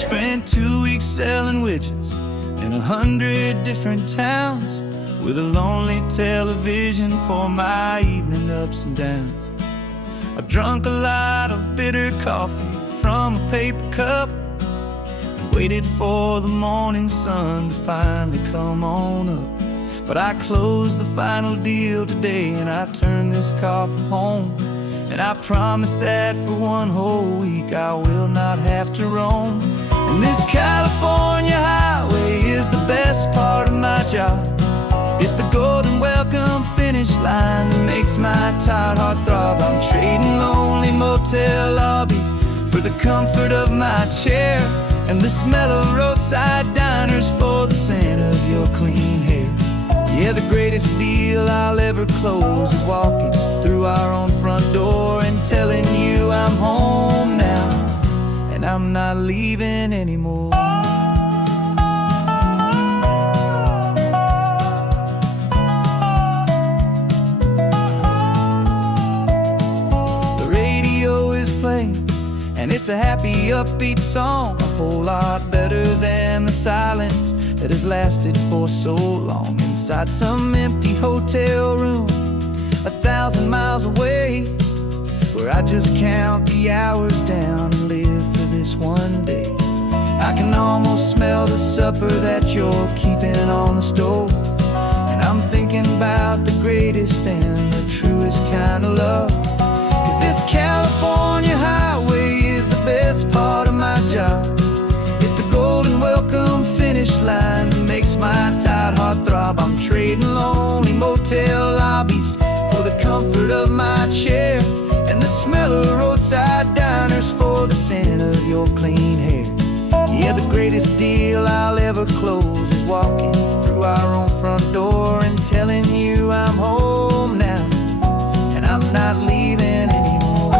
Spent 2 weeks selling widgets in 100 different towns, with a lonely television for my evening ups and downs. I drunk a lot of bitter coffee from a paper cup and waited for the morning sun to finally come on up. But I closed the final deal today and I turned this car from home. And I promise that for one whole week I will not have to roam. And this California highway is the best part of my job. It's the golden welcome finish line that makes my tired heart throb. I'm trading lonely motel lobbies for the comfort of my chair and the smell of roadside diners for the scent of your clean hair. Yeah, the greatest deal I'll ever close is walking through our own front door and telling you I'm home now, and I'm not leaving anymore. The radio is playing, and it's a happy, upbeat song, a whole lot better than the silence that has lasted for so long. Inside some empty hotel room 1,000 miles away, where I just count the hours down and live for this one day. I can almost smell the supper that you're keeping on the stove, and I'm thinking about the greatest and the truest kind of love. 'Cause this California highway is the best part of my job. It's the golden welcome finish line that makes my tired heart throb. I'm trading lonely motel lobbies for the comfort of my chair and the smell of roadside diners for the scent of your clean hair. Yeah, the greatest deal I'll ever close is walking through our own front door and telling you I'm home now, and I'm not leaving anymore.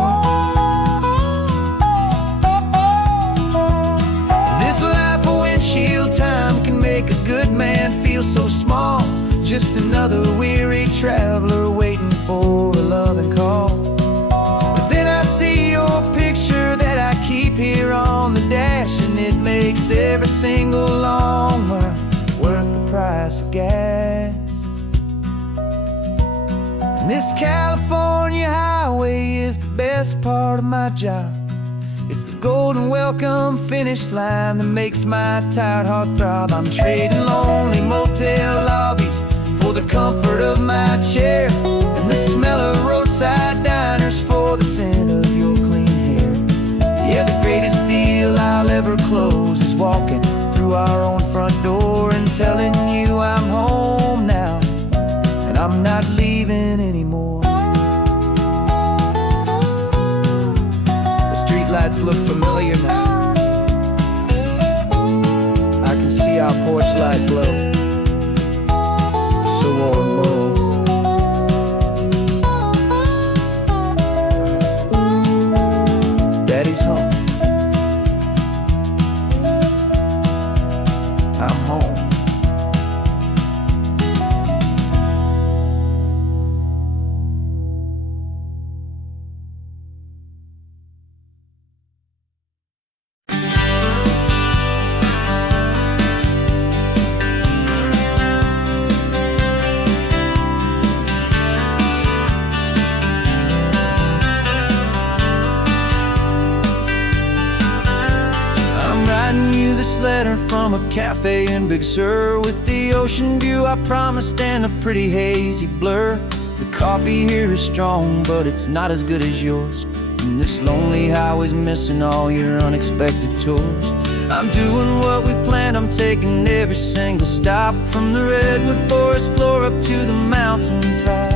This life of windshield time can make a good man feel so small, just another weary traveler waiting for a loving call. But then I see your picture that I keep here on the dash, and it makes every single long mile worth the price of gas. And this California highway is the best part of my job. It's the golden welcome finish line that makes my tired heart throb. I'm trading lonely motel lobbies for the comfort of my chair and the smell of roadside diners for the scent of your clean hair. Yeah, the greatest deal I'll ever close is walking through our own front door and telling you I'm home now, and I'm not leaving anymore. The streetlights look familiar now. I can see our porch light glow, so warm, low. Daddy's home. I'm home. Letter from a cafe in Big Sur with the ocean view I promised and a pretty hazy blur. The coffee here is strong, but it's not as good as yours, and this lonely highway's missing all your unexpected tours. I'm doing what we planned, I'm taking every single stop, from the redwood forest floor up to the mountain top.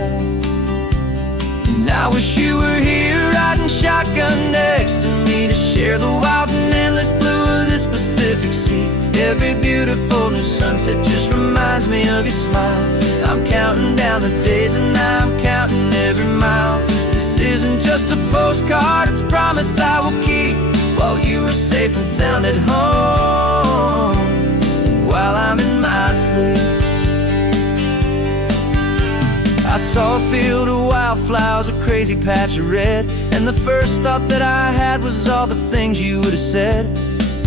And I wish you were here riding shotgun next to me to share the wild and endless blue of this Pacific Sea. Every beautiful new sunset just reminds me of your smile. I'm counting down the days and I'm counting every mile. This isn't just a postcard, it's a promise I will keep, while you are safe and sound at home, while I'm in my sleep. I saw a field of wildflowers, a crazy patch of red, and the first thought that I had was all the things you would have said.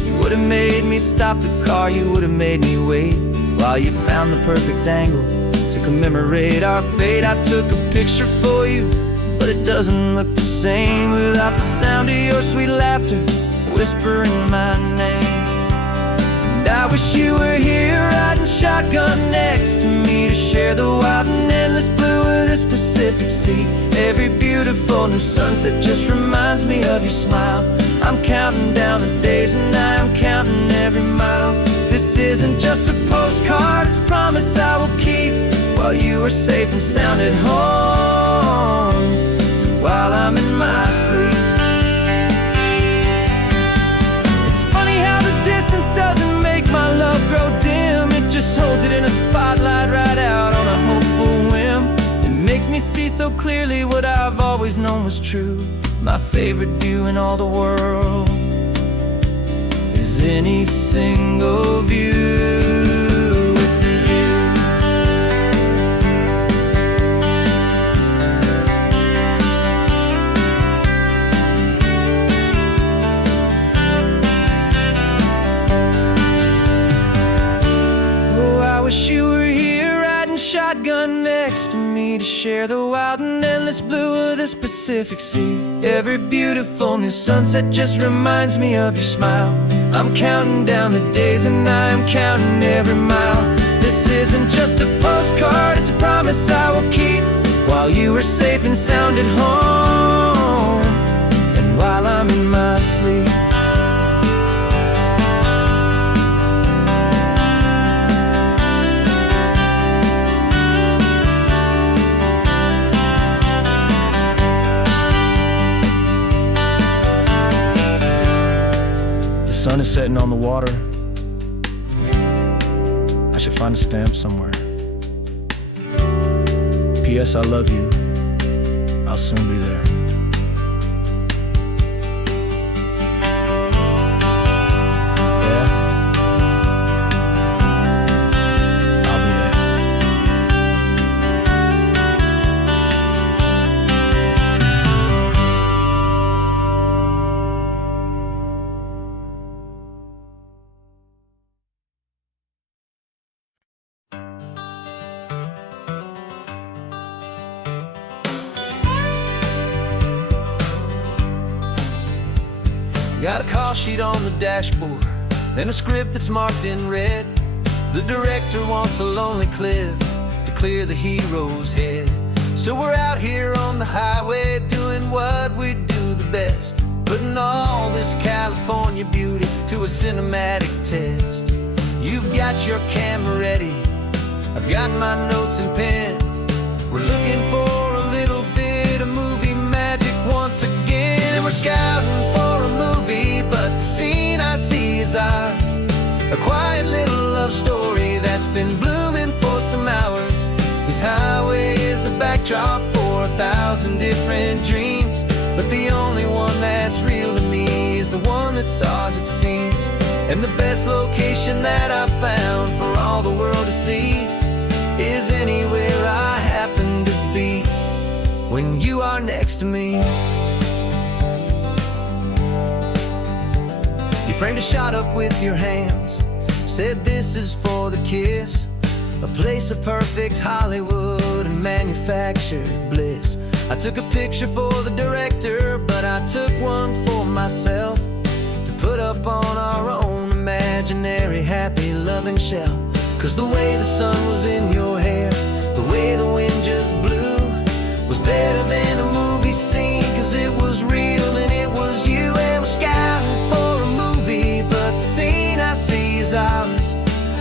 You would've made me stop the car, you would've made me wait while you found the perfect angle to commemorate our fate. I took a picture for you, but it doesn't look the same without the sound of your sweet laughter whispering my name. And I wish you were here riding shotgun next to me to share the wild and endless blue of this Pacific Sea. Every beautiful new sunset just reminds me of your smile. I'm counting down the days and I am counting every mile. This isn't just a postcard, it's a promise I will keep while you are safe and sound at home, while I'm in my sleep. It's funny how the distance doesn't make my love grow dim. It just holds it in a spotlight right out on a hopeful whim. It makes me see so clearly what I've always known was true. My favorite view in all the world is any single view. Wish you were here riding shotgun next to me to share the wild and endless blue of this Pacific Sea. Every beautiful new sunset just reminds me of your smile. I'm counting down the days and I am counting every mile. This isn't just a postcard, it's a promise I will keep while you are safe and sound at home, and while I'm in my sleep. The sun is setting on the water. I should find a stamp somewhere. P.S. I love you. I'll soon be there. Yeah, I'll be there. Got a call sheet on the dashboard and a script that's marked in red. The director wants a lonely cliff to clear the hero's head. So we're out here on the highway doing what we do the best, putting all this California beauty to a cinematic test. You've got your camera ready, I've got my notes and pen. We're looking for a little bit of movie magic once again. And we're scouting for a movie, but the scene I see is ours. A quiet little love story that's been blooming for some hours. This highway is the backdrop for 1,000 different dreams, but the only one that's real to me is the one that's ours, it seems. And the best location that I've found for all the world to see is anywhere I happen to be when you are next to me. You framed a shot up with your hands, said this is for the kiss, a place of perfect Hollywood and manufactured bliss. I took a picture for the director, but I took one for myself to put up on our own imaginary happy loving shelf. Cause the way the sun was in your hair, the way the wind just blew, was better than a movie scene, cause it was real and it was you. And we're scouting for a movie, but the scene I see is ours.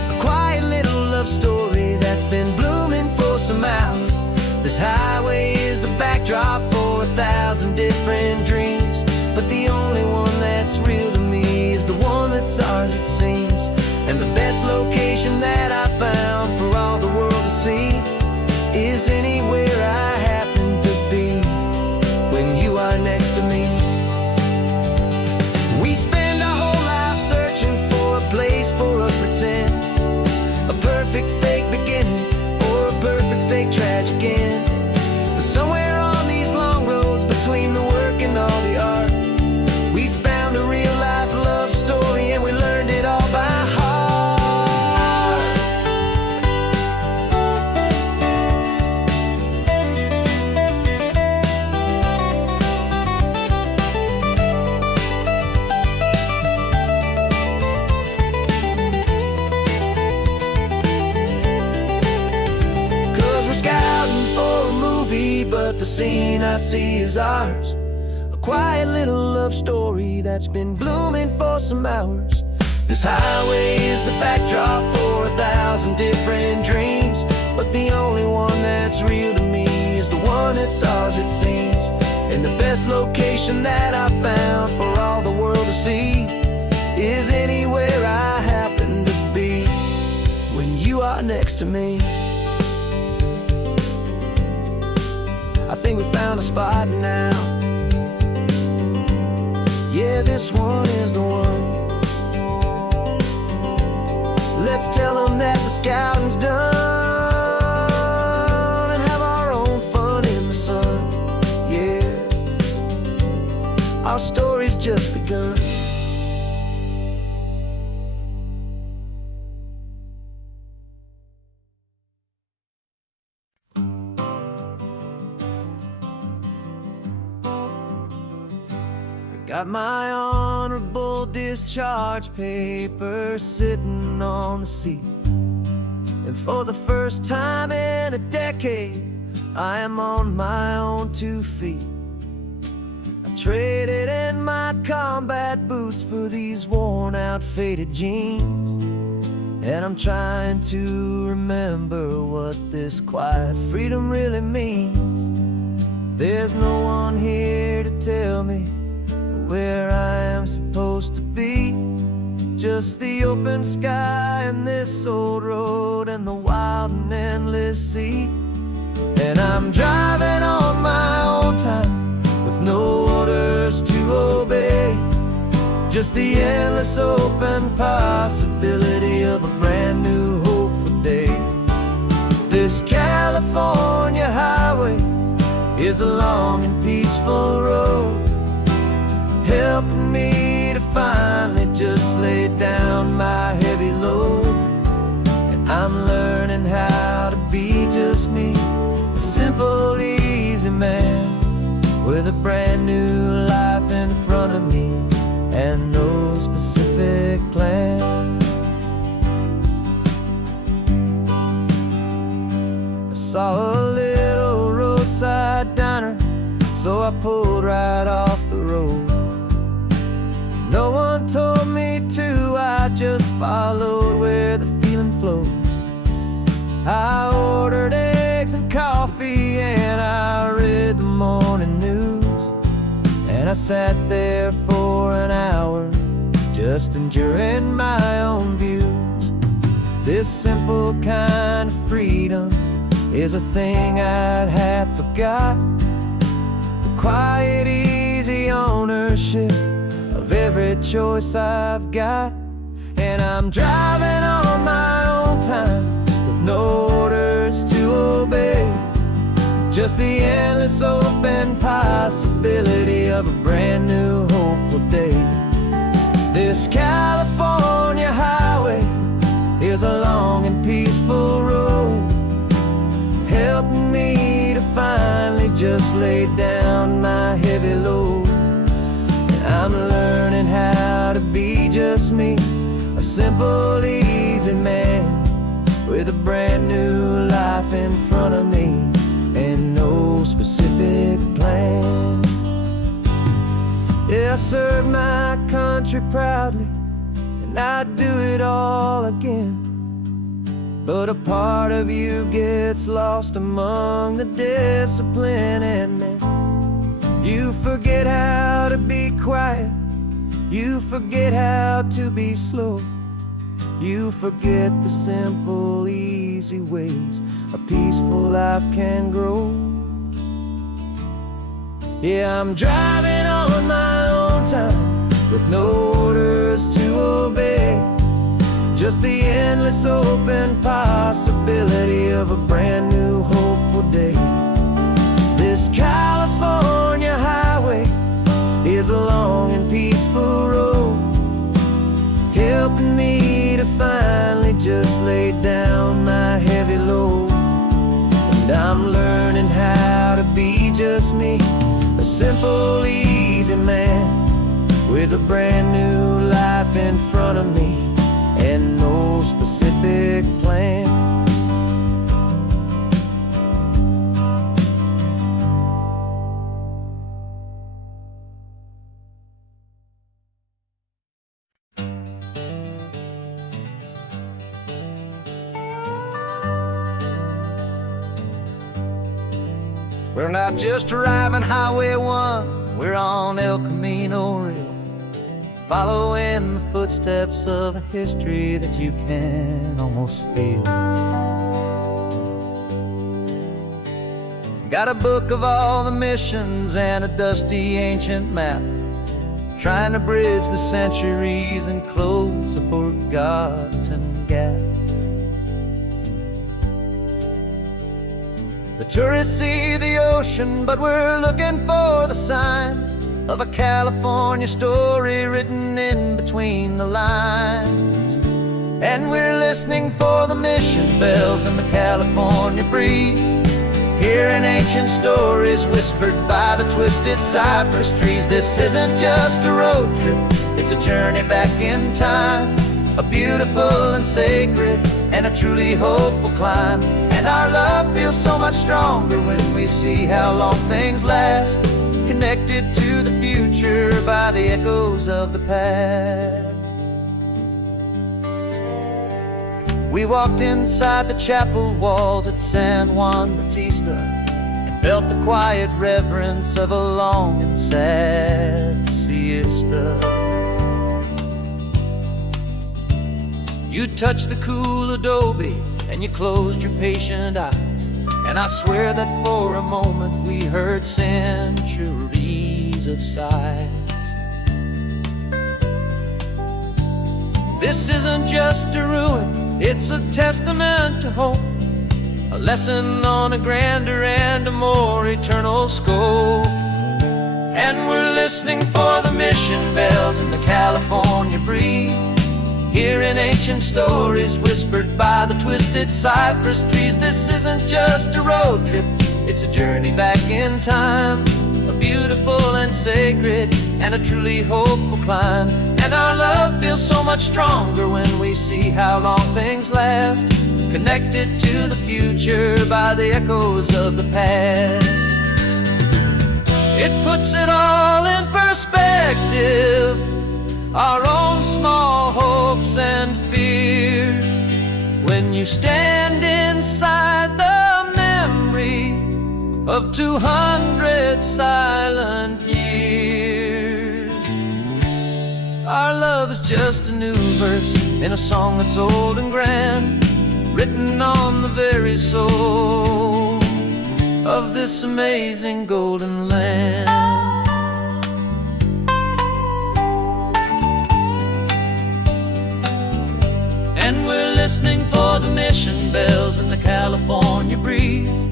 A quiet little love story that's been blooming for some hours. This highway is the backdrop for 1,000 different dreams, but the only one that's real to me is the one that's ours, it seems. And the best location that I found for all the world to see is anywhere I happen to be when you are next to me. We spend our whole life searching for a place for a pretend, a perfect fake beginning or a perfect fake tragic end. But somewhere on these long roads between the work and all the art, we found a real life love story, and we learned movie, but the scene I see is ours. A quiet little love story that's been blooming for some hours. This highway is the backdrop for 1,000 different dreams, but the only one that's real to me is the one that's ours, it seems. And the best location that I found for all the world to see is anywhere I happen to be when you are next to me. I think we found a spot now. Yeah, this one is the one. Let's tell them that the scouting's done and have our own fun in the sun. Yeah, our story's just begun. Got my honorable discharge paper sitting on the seat, and for the first time in a decade, I am on my own 2 feet. I traded in my combat boots for these worn out faded jeans, and I'm trying to remember what this quiet freedom really means. There's no one here to tell me where I am supposed to be, just the open sky and this old road and the wild and endless sea. And I'm driving on my own time with no orders to obey, just the endless open possibility of a brand new hopeful day. This California highway is a long and peaceful road, helping me to finally just lay down my heavy load. And I'm learning how to be just me, a simple, easy man with a brand new life in front of me and no specific plan. I saw a little roadside diner, so I pulled right off the road. No one told me to, I just followed where the feeling flowed. I ordered eggs and coffee and I read the morning news, and I sat there for an hour just enduring my own views. This simple kind of freedom is a thing I'd have forgot. The quiet, easy ownership of every choice I've got. And I'm driving on my own time with no orders to obey, just the endless open possibility of a brand new hopeful day. This California highway is a long and peaceful road, helping me to finally just lay down my heavy load. I'm learning how to be just me, a simple, easy man with a brand new life in front of me and no specific plan. Yeah, I served my country proudly and I'd do it all again, but a part of you gets lost among the discipline and men. You forget how to be quiet, you forget how to be slow, you forget the simple, easy ways a peaceful life can grow. Yeah, I'm driving on my own time with no orders to obey, just the endless open possibility of a brand new hopeful day. This California highway is a long and peaceful road, helping me to finally just lay down my heavy load. And I'm learning how to be just me, a simple, easy man with a brand new life in front of me and no specific plan. We're not just driving Highway 1, we're on El Camino Real, following the footsteps of a history that you can almost feel. Got a book of all the missions and a dusty ancient map, trying to bridge the centuries and close a forgotten gap. The tourists see the ocean, but we're looking for the signs of a California story written in between the lines. And we're listening for the mission bells and the California breeze, hearing ancient stories whispered by the twisted cypress trees. This isn't just a road trip, it's a journey back in time, a beautiful and sacred and a truly hopeful climb. And our love feels so much stronger when we see how long things last, connected to the future by the echoes of the past. We walked inside the chapel walls at San Juan Bautista and felt the quiet reverence of a long and sad siesta. You touched the cool adobe and you closed your patient eyes, and I swear that for a moment we heard centuries of sighs. This isn't just a ruin, it's a testament to hope, a lesson on a grander and a more eternal scope. And we're listening for the mission bells in the California breeze, hearing ancient stories whispered by the twisted cypress trees. This isn't just a road trip, it's a journey back in time, a beautiful and sacred and a truly hopeful climb. And our love feels so much stronger when we see how long things last, connected to the future by the echoes of the past. It puts it all in perspective, our own small hopes and fears, when you stand inside the memory of 200 silent years. Our love is just a new verse in a song that's old and grand, written on the very soul of this amazing golden land. And we're listening for the mission bells in the California breeze,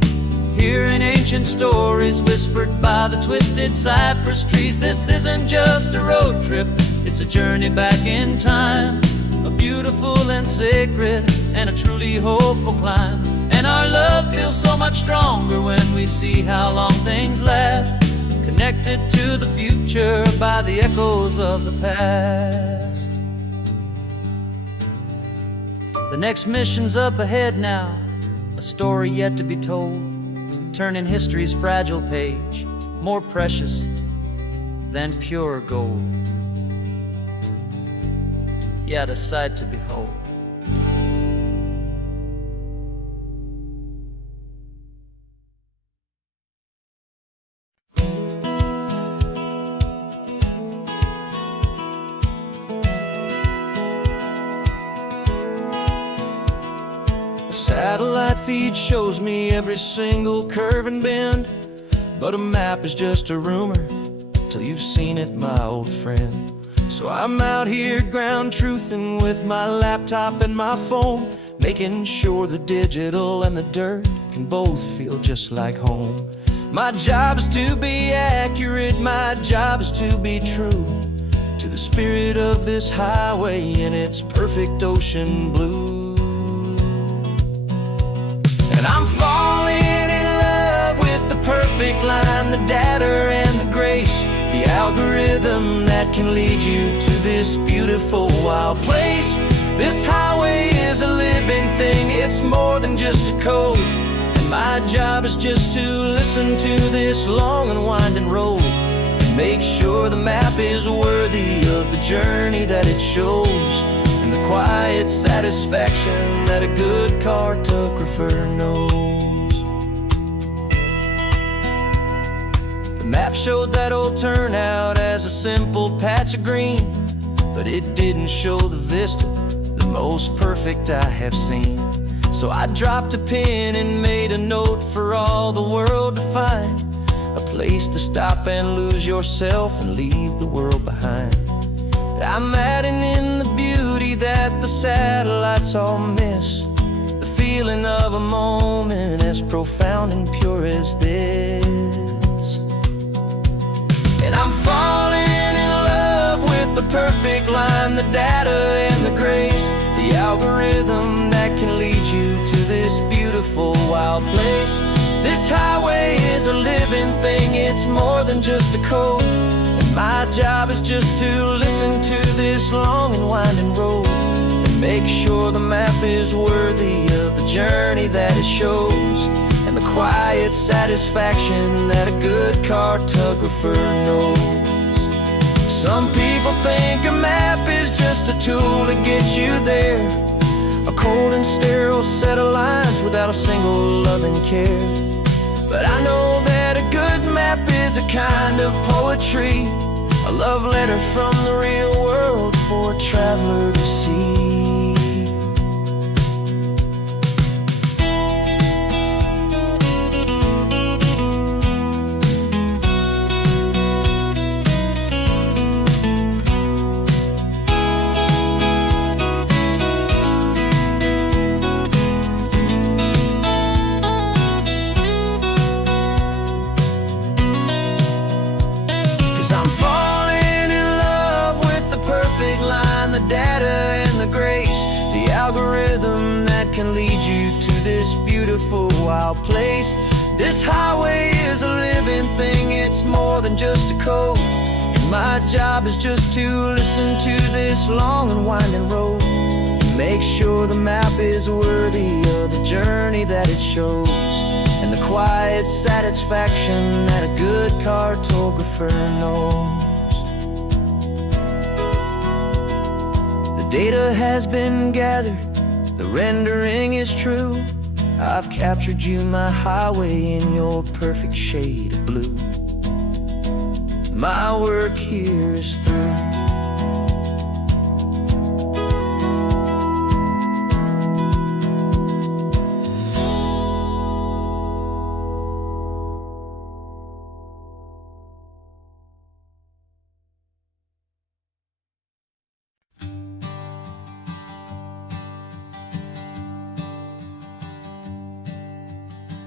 hearing ancient stories whispered by the twisted cypress trees. This isn't just a road trip, it's a journey back in time, a beautiful and sacred and a truly hopeful climb. And our love feels so much stronger when we see how long things last, connected to the future by the echoes of the past. The next mission's up ahead now, a story yet to be told, turning history's fragile page more precious than pure gold. Yet a sight to behold. Satellite feed shows me every single curve and bend, but a map is just a rumor till you've seen it, my old friend. So I'm out here ground truthing with my laptop and my phone, making sure the digital and the dirt can both feel just like home. My job is to be accurate, my job is to be true to the spirit of this highway in its perfect ocean blue. And I'm falling in love with the perfect line, the data and the grace, the algorithm that can lead you to this beautiful wild place. This highway is a living thing, it's more than just a code. And my job is just to listen to this long and winding road and make sure the map is worthy of the journey that it shows, and the quiet satisfaction that a good cartographer knows. The map showed that old turnout as a simple patch of green, but it didn't show the vista, the most perfect I have seen. So I dropped a pin and made a note for all the world to find, a place to stop and lose yourself and leave the world behind. I'm adding in the beauty that the satellites all miss, the feeling of a moment as profound and pure as this. And I'm falling in love with the perfect line, the data and the grace, the algorithm that can lead you to this beautiful wild place. This highway is a living thing, it's more than just a code, and my job is just to listen to this long and winding road and make sure the map is worthy of the journey that it shows, and the quiet satisfaction that a good cartographer knows. Some people think a map is just a tool to get you there, a cold and sterile set of lines without a single loving care. But I know that a good map is a kind of poetry, a love letter from the real world for a traveler to see. 'Cause I'm falling in love with the perfect line, the data and the grace, the algorithm that can lead you to this beautiful wild place. This highway is a living thing, it's more than just a code, and my job is just to listen to this long and winding road and make sure the map is worthy of the journey that it shows, and the quiet satisfaction that a good cartographer knows. The data has been gathered, the rendering is true. I've captured you, my highway, in your perfect shade of blue. My work here is through.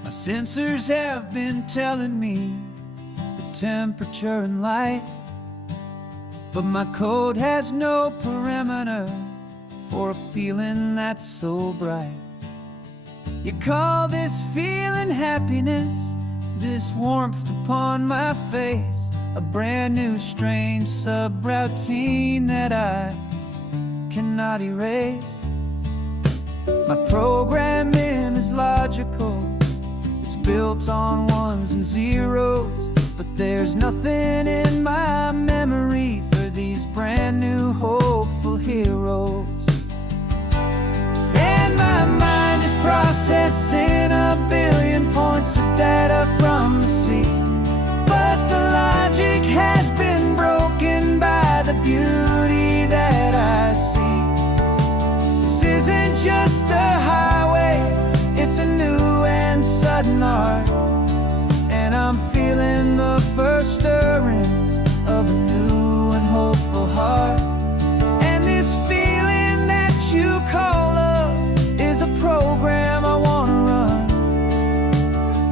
My sensors have been telling me the temperature and light, but my code has no parameter for a feeling that's so bright. You call this feeling happiness, this warmth upon my face, a brand new strange subroutine that I cannot erase. My programming is logical, built on ones and zeros, but there's nothing in my memory for these brand new hopeful heroes. And my mind is processing a billion points of data from the sea, but the logic has been broken by the beauty that I see. This isn't just a highway, it's a new and sudden art, and I'm feeling the first stirrings of a new and hopeful heart. And this feeling that you call love is a program I want to run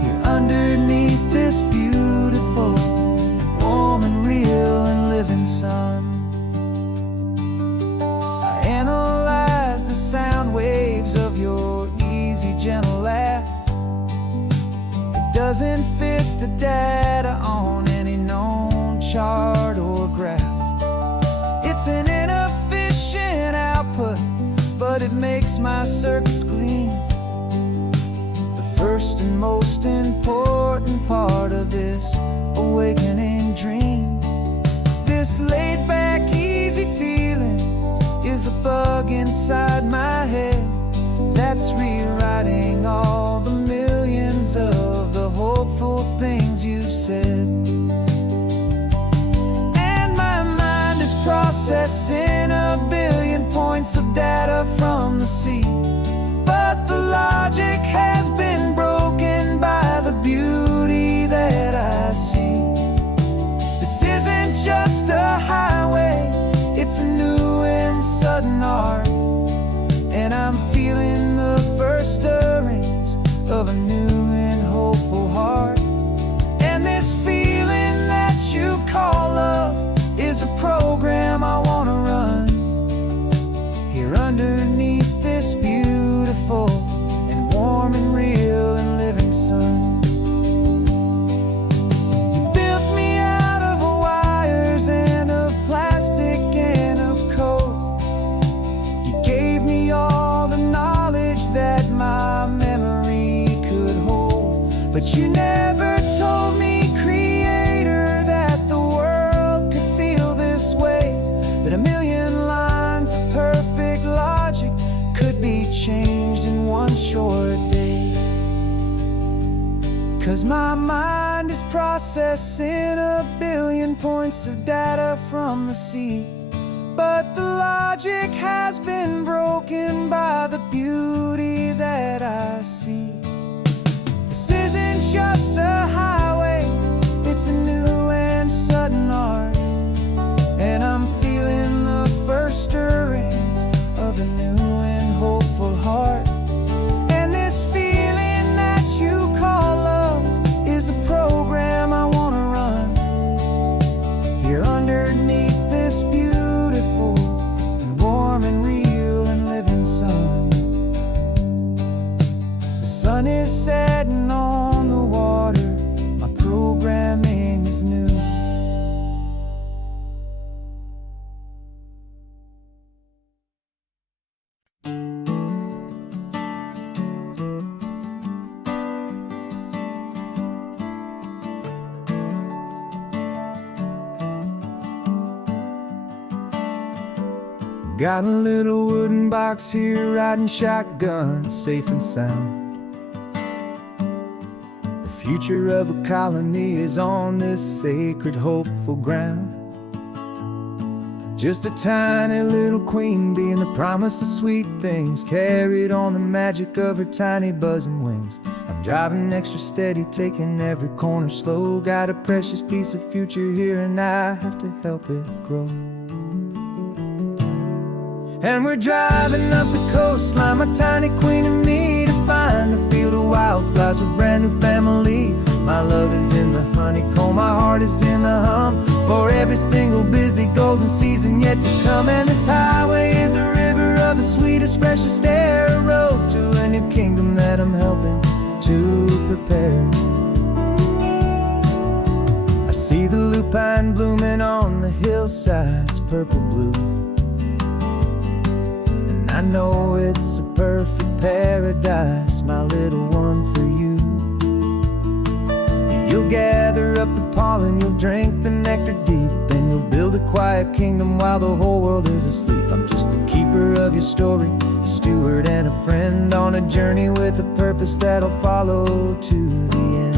here underneath this beautiful, warm and real and living sun. I analyze the sound waves of your easy, gentle laugh. It doesn't fit the data on any known chart or graph. It's an inefficient output, but it makes my circuits clean. The first and most important part of this awakening dream. This laid-back, easy feeling is a bug inside my head that's rewriting all the millions of the hopeful things you've said. the sea. But the logic has been broken by the beauty that I see. This isn't just a highway, it's a new and sudden art. And I'm feeling the first stirrings of a new and hopeful heart. And this feeling that you call love is a program I wanna run here underneath this beautiful and warm and real and living sun. You built me out of wires and of plastic and of coal. You gave me all the knowledge that my memory could hold. But you never told me, Creator, that the world could feel this way, that a million lines of perfect logic could be changed in one short day. 'Cause my mind is processing a billion points of data from the sea. But the logic has been broken by the beauty that I see. This isn't just a highway, it's a new and sudden art. And I'm feeling the first stirrings of a new and hopeful heart. And this feeling that you call love is a program I wanna run here underneath this beautiful and warm and real and living sun. The sun is setting on the water, my programming is new. Got a little wooden box here, riding shotgun, safe and sound. The future of a colony is on this sacred, hopeful ground. Just a tiny little queen bee and the promise of sweet things, carried on the magic of her tiny buzzing wings. I'm driving extra steady, taking every corner slow. Got a precious piece of future here and I have to help it grow. And we're driving up the coastline, my tiny queen and me, to find a field of wildflowers with brand new family. My love is in the honeycomb, my heart is in the hum, for every single busy golden season yet to come. And this highway is a river of the sweetest, freshest air, a road to a new kingdom that I'm helping to prepare. I see the lupine blooming on the hillsides, purple blue. I know it's a perfect paradise, my little one, for you. You'll gather up the pollen, you'll drink the nectar deep, and you'll build a quiet kingdom while the whole world is asleep. I'm just the keeper of your story, a steward and a friend, on a journey with a purpose that'll follow to the end.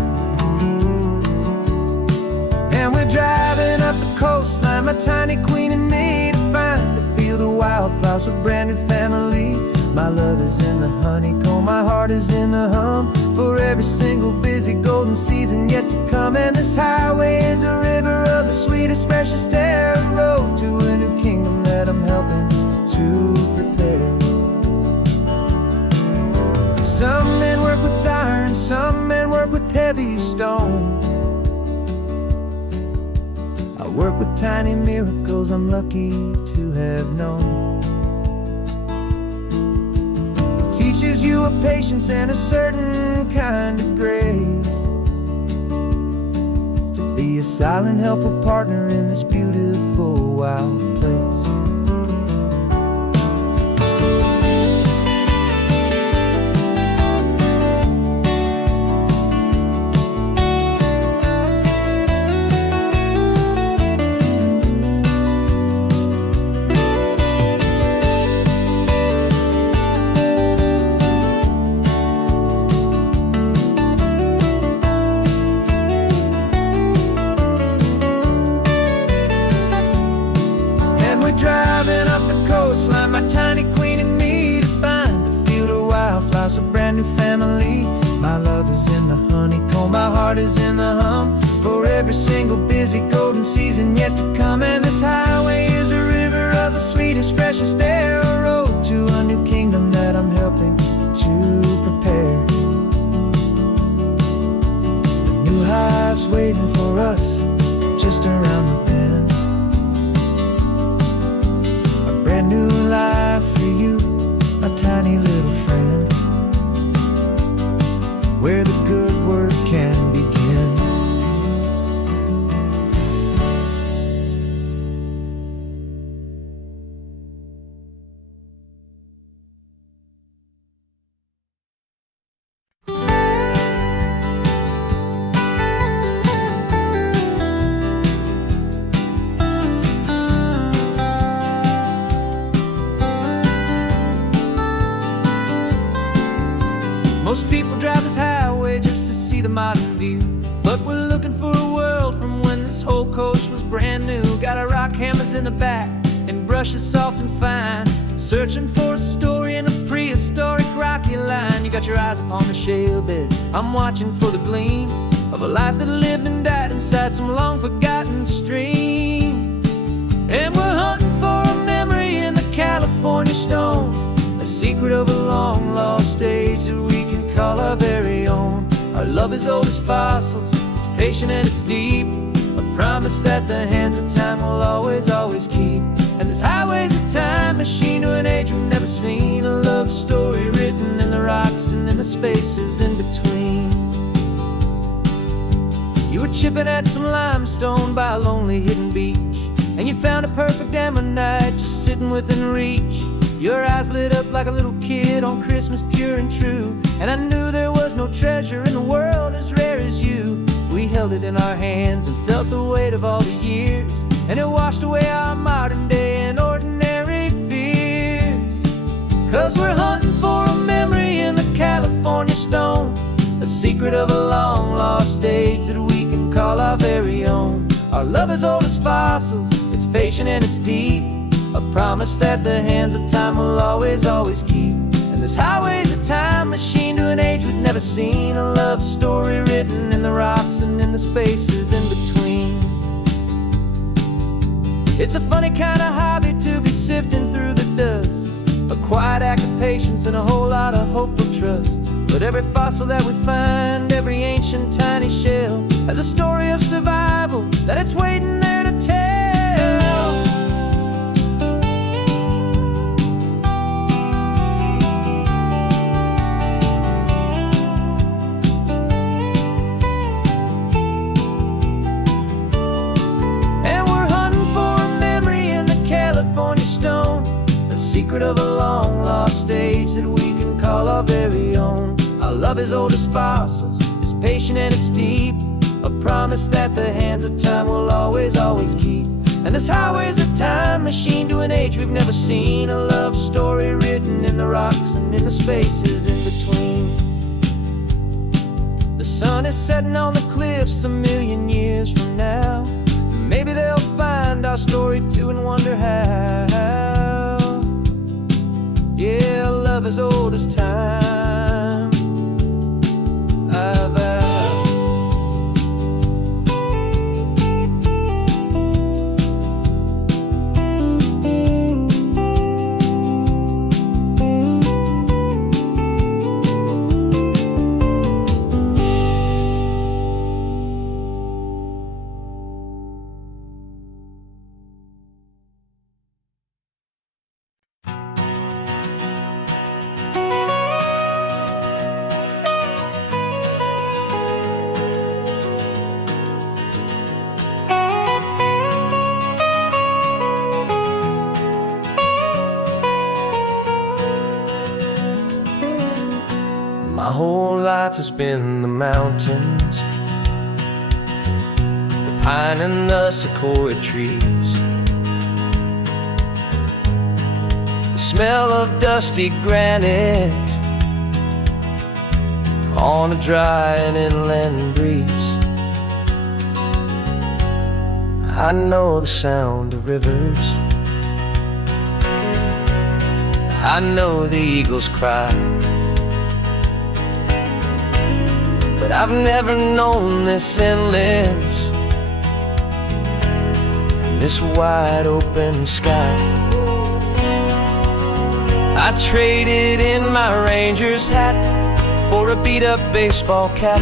And we're driving up the coastline, my tiny queen and me, to find a field of wildflowers with brand new family. My love is in the honeycomb, my heart is in the hum, for every single busy golden season yet to come. And this highway is a river of the sweetest, freshest air, a road to a new kingdom that I'm helping to prepare. Some men work with iron, some men work with heavy stone. I work with tiny miracles I'm lucky to have known. It teaches you a patience and a certain kind of grace, to be a silent, helpful partner in this beautiful, wild place. heart is in the hum for every single busy golden season yet to come. And this highway is a river of the sweetest, freshest air, a road to a new kingdom that I'm helping to prepare. The new hive's waiting for us just around the bend. A brand new life for you, my tiny little friend, where the good work can begin. Most people drive this highway just to see the modern view, but we're looking for a world from when this whole coast was brand new. Got our rock hammers in the back and brushes soft and fine, searching for a story in a prehistoric rocky line. You got your eyes upon the shale beds, I'm watching for the gleam of a life that lived and died inside some long forgotten stream. And we're hunting for a memory in the California stone, a secret of a long lost age that we can call our very own. Our love is old as fossils, it's patient and it's deep, a promise that the hands of time will always, always keep. And this highway's a time machine to an age we've never seen, a love story written in the rocks and in the spaces in between. You were chipping at some limestone by a lonely hidden beach, and you found a perfect ammonite just sitting within reach. Your eyes lit up like a little kid on Christmas, pure and true, and I knew there was no treasure in the world as rare as you. We held it in our hands and felt the weight of all the years, and it washed away our modern day and ordinary fears. 'Cause we're hunting for a memory in the California stone, a secret of a long lost age that we can call our very own. Our love is old as fossils, it's patient and it's deep, a promise that the hands of time will always, always keep. And this highway's a time machine to an age we've never seen, a love story written in the rocks and in the spaces in between. It's a funny kind of hobby to be sifting through the dust, a quiet act of patience and a whole lot of hopeful trust. But every fossil that we find, every ancient tiny shell, has a story of survival that it's waiting there to tell. Secret of a long lost age that we can call our very own. Our love is old as fossils, it's patient and it's deep, a promise that the hands of time will always, always keep. And this highway's a time machine to an age we've never seen, a love story written in the rocks and in the spaces in between. The sun is setting on the cliffs a million years from now, maybe they'll find our story too and wonder how. Yeah, love as old as time, I vow. My whole life has been the mountains, the pine and the sequoia trees, the smell of dusty granite on a dry and inland breeze. I know the sound of rivers, I know the eagles cry, but I've never known this endless, this wide open sky. I traded in my Ranger's hat for a beat-up baseball cap,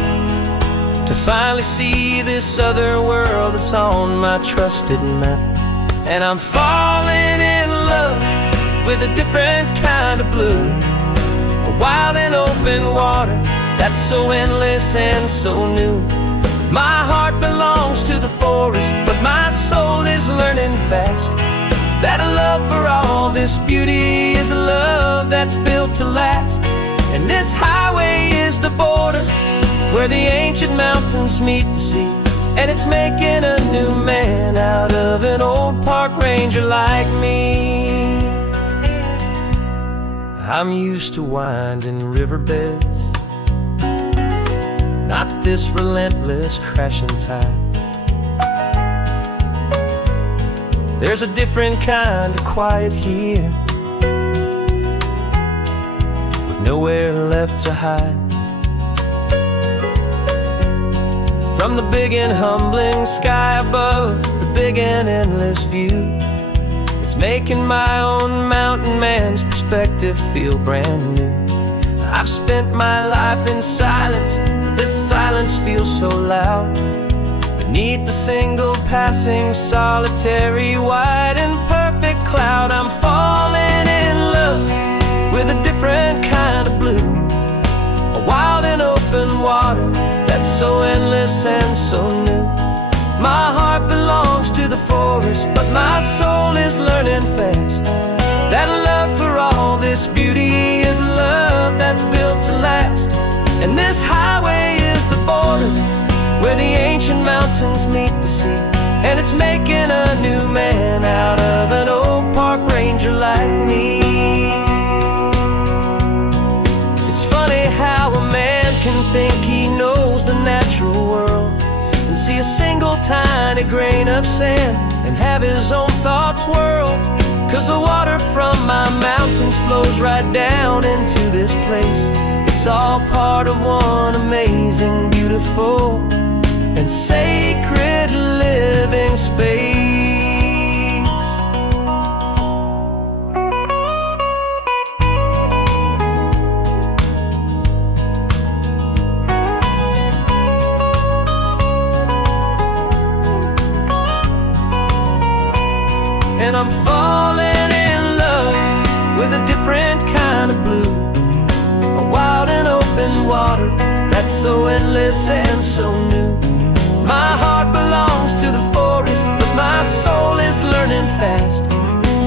to finally see this other world that's on my trusted map. And I'm falling in love with a different kind of blue, a wild and open water that's so endless and so new. My heart belongs to the forest, but my soul is learning fast that a love for all this beauty is a love that's built to last. And this highway is the border where the ancient mountains meet the sea, and it's making a new man out of an old park ranger like me. I'm used to winding riverbeds, not this relentless crashing tide. There's a different kind of quiet here, with nowhere left to hide. From the big and humbling sky above, the big and endless view, it's making my own mountain man's perspective feel brand new. I've spent my life in silence, but this silence feels so loud. Beneath the single passing solitary white and perfect cloud, I'm falling in love with a different kind of blue, a wild and open water that's so endless and so new. My heart belongs to the forest, but my soul is learning fast that love for all this beauty is a love that's built to last. And this highway is the border where the ancient mountains meet the sea, and it's making a new man out of an old park ranger like me. It's funny how a man can think he knows the natural world and see a single tiny grain of sand and have his own thoughts whirl. 'Cause the water from my mountains flows right down into this place. It's all part of one amazing, beautiful and sacred living space. And I'm falling in love with a different kind of blue, a wild and open water that's so endless and so new. My heart belongs to the forest, but my soul is learning fast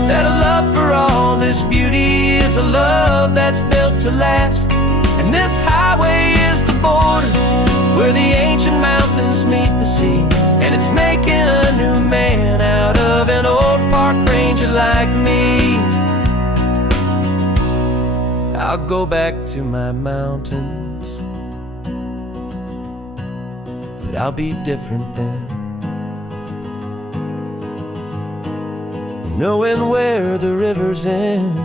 that a love for all this beauty is a love that's built to last. And this highway is the border where the ancient mountains meet the sea, and it's making a new man out of an old park ranger like me. I'll go back to my mountains, but I'll be different then, knowing where the rivers end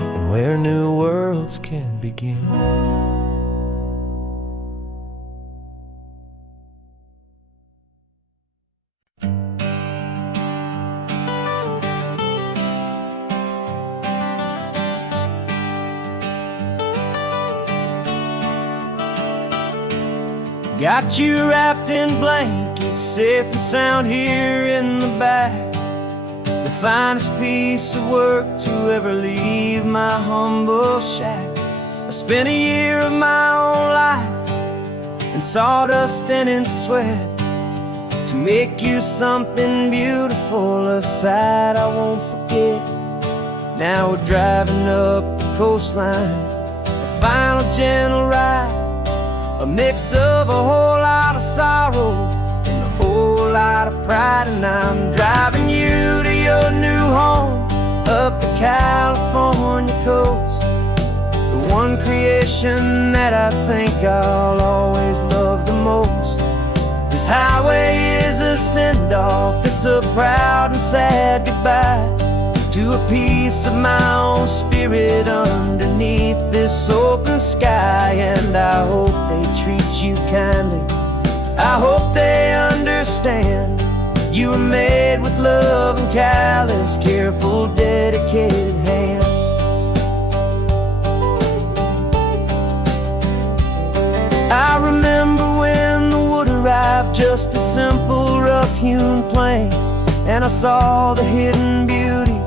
and where new worlds can begin. Got you wrapped in blankets, safe and sound here in the back. The finest piece of work to ever leave my humble shack. I spent a year of my own life in sawdust and in sweat to make you something beautiful, a sight I won't forget. Now we're driving up the coastline, a final gentle ride, a mix of a whole lot of sorrow and a whole lot of pride. And I'm driving you to your new home up the California coast, the one creation that I think I'll always love the most. This highway is a send-off, it's a proud and sad goodbye to to a piece of my own spirit underneath this open sky. And I hope they treat you kindly, I hope they understand. You were made with love and callous, careful, dedicated hands. I remember when the wood arrived, just a simple rough-hewn plank, and I saw the hidden beauty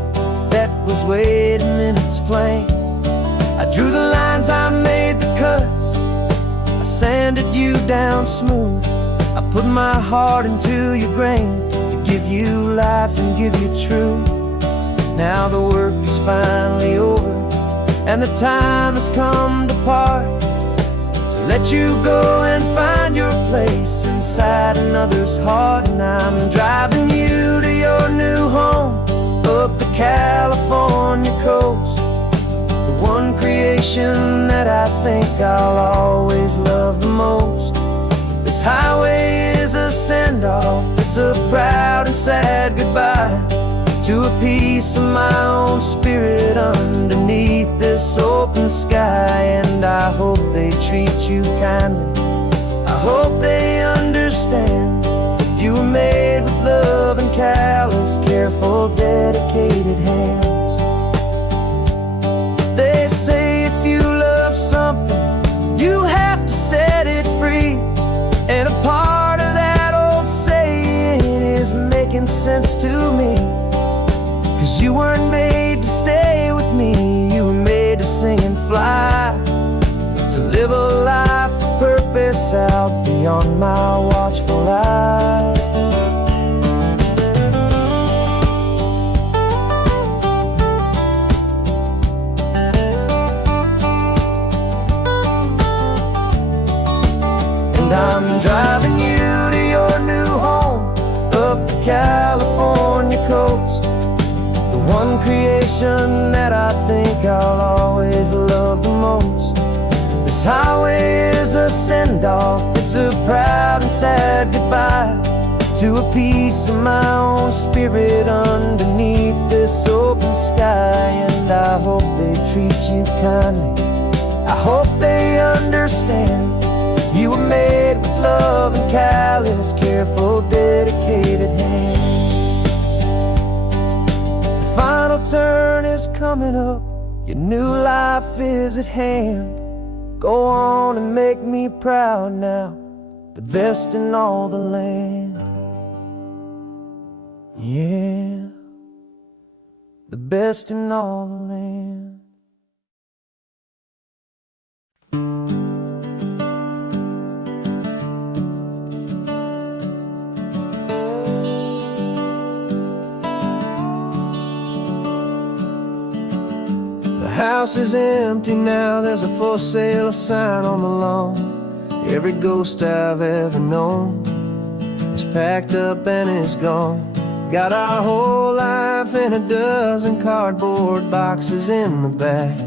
that was waiting in its flame. I drew the lines, I made the cuts, I sanded you down smooth. I put my heart into your grain to give you life and give you truth. Now the work is finally over, and the time has come to part, to let you go and find your place inside another's heart. And I'm driving you to your new home up the California coast, the one creation that I think I'll always love the most. This highway is a send-off, it's a proud and sad goodbye to a piece of my own spirit underneath this open sky. And I hope they treat you kindly, I hope they understand. You were made with love and callous, careful, dedicated hands. They say if you love something, you have to set it free. And a part of that old saying is making sense to me. 'Cause you weren't made to stay with me, you were made to sing and fly, to live a life of purpose out beyond my watchful eye. And I'm driving you to your new home up the California coast, the one creation that I think I'll always love the most. This highway is a send-off, it's a proud and sad goodbye to a piece of my own spirit underneath this open sky. And I hope they treat you kindly, I hope they understand. You were made with love and callous, careful, dedicated hands. The final turn is coming up, your new life is at hand. Go on and make me proud now, the best in all the land. Yeah, the best in all the land. The house is empty now, there's a for sale sign on the lawn. Every ghost I've ever known is packed up and is gone. Got our whole life in a dozen cardboard boxes in the back,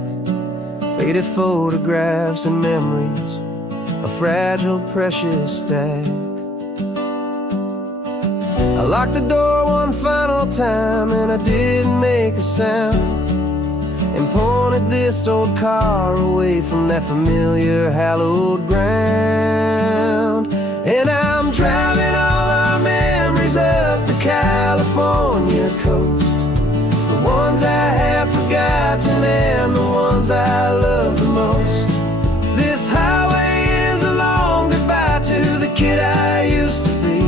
faded photographs and memories, a fragile, precious stack. I locked the door one final time and I didn't make a sound, and pointed this old car away from that familiar hallowed ground. And I'm driving all our memories up the California coast, the ones I have forgotten and the ones I love the most. This highway is a long goodbye to the kid I used to be,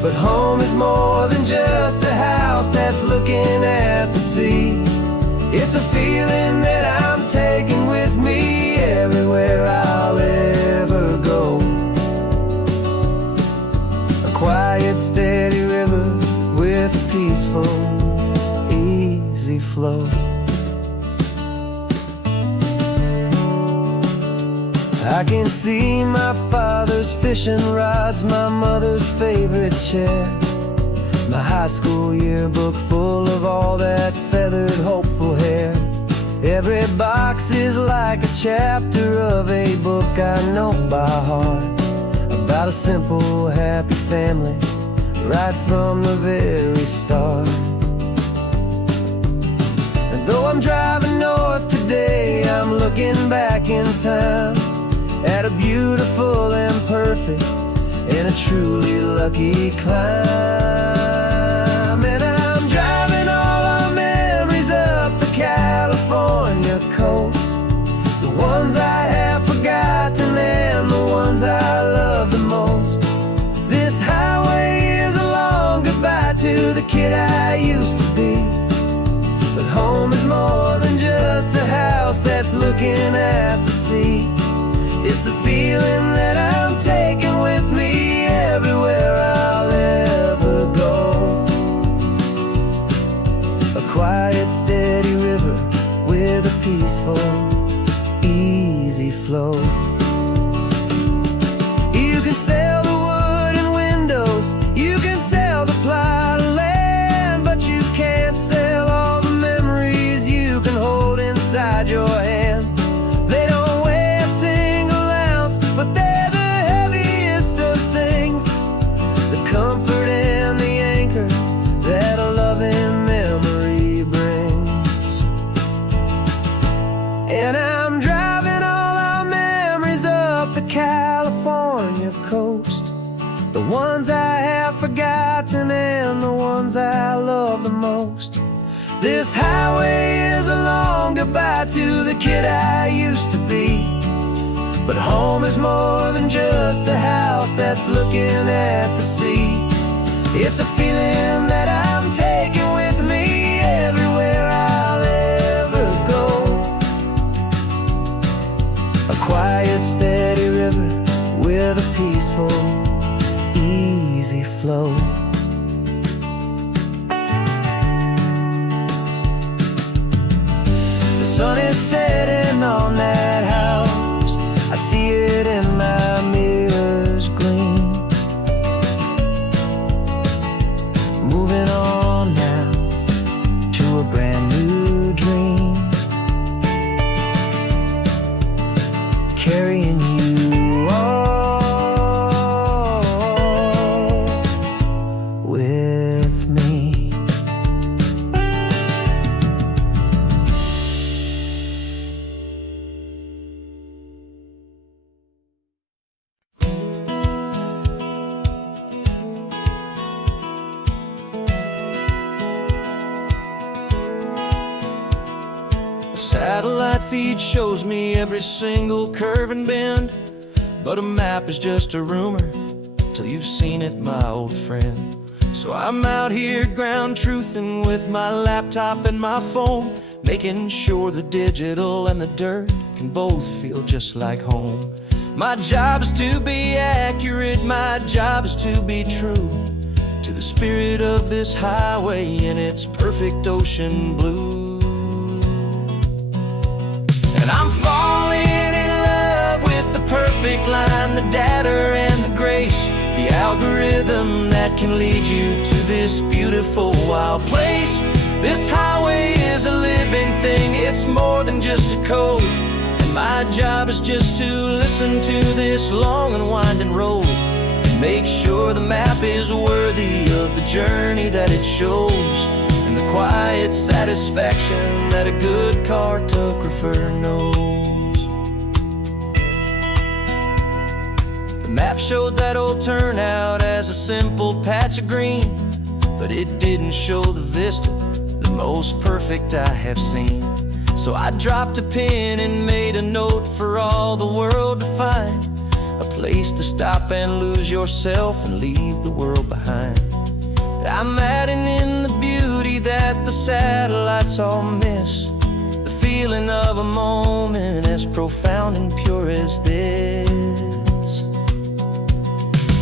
but home is more than just a house that's looking at the sea. It's a feeling that I'm taking with me everywhere I'll ever go. A quiet, steady river with a peaceful, easy flow. I can see my father's fishing rods, my mother's favorite chair, my high school yearbook full of all that feathered, hopeful hair. Every box is like a chapter of a book I know by heart, about a simple, happy family right from the very start. Though I'm driving north today, I'm looking back in time at a beautiful and perfect and a truly lucky climb. And I'm driving all our memories up the California coast, the ones I have forgotten and the ones I love the most. This highway is a long goodbye to the kid I used to be. But home is more than just a house that's looking at the sea. It's a feeling that I'm taking with me everywhere I'll ever go. A quiet, steady river with a peaceful, easy flow. You can sail the wooden windows, you can sail the plot of land, but you can't sail all the memories you can hold inside your hand. They don't weigh a single ounce, but they're the heaviest of things, the comfort and the anchor that a loving memory brings. And I'm driving all our memories up the California coast, the ones I have forgotten and the ones I love the most. This highway is a long goodbye to the kid I used to be. But home is more than just a house that's looking at the sea. It's a feeling that I'm taking with me everywhere I'll ever go. A quiet, steady river with a peaceful, easy flow. The sun is setting on that house, I see it in my mirror's gleam. Moving on now to a brand new dream, carrying you all with me. Satellite feed shows me every single curve and bend, but a map is just a rumor till you've seen it, my old friend. So I'm out here ground truthing with my laptop and my phone, making sure the digital and the dirt can both feel just like home. My job is to be accurate, my job is to be true to the spirit of this highway in its perfect ocean blue. And I'm falling in love with the perfect line, the data and the grace, the algorithm that can lead you to this beautiful wild place. This highway is a living thing, it's more than just a code. And my job is just to listen to this long and winding road and make sure the map is worthy of the journey that it shows, and the quiet satisfaction that a good cartographer knows. The map showed that old turnout as a simple patch of green, but it didn't show the vista, the most perfect I have seen. So I dropped a pin and made a note for all the world to find, a place to stop and lose yourself and leave the world behind. I'm adding in the beauty that the satellites all miss, the feeling of a moment as profound and pure as this.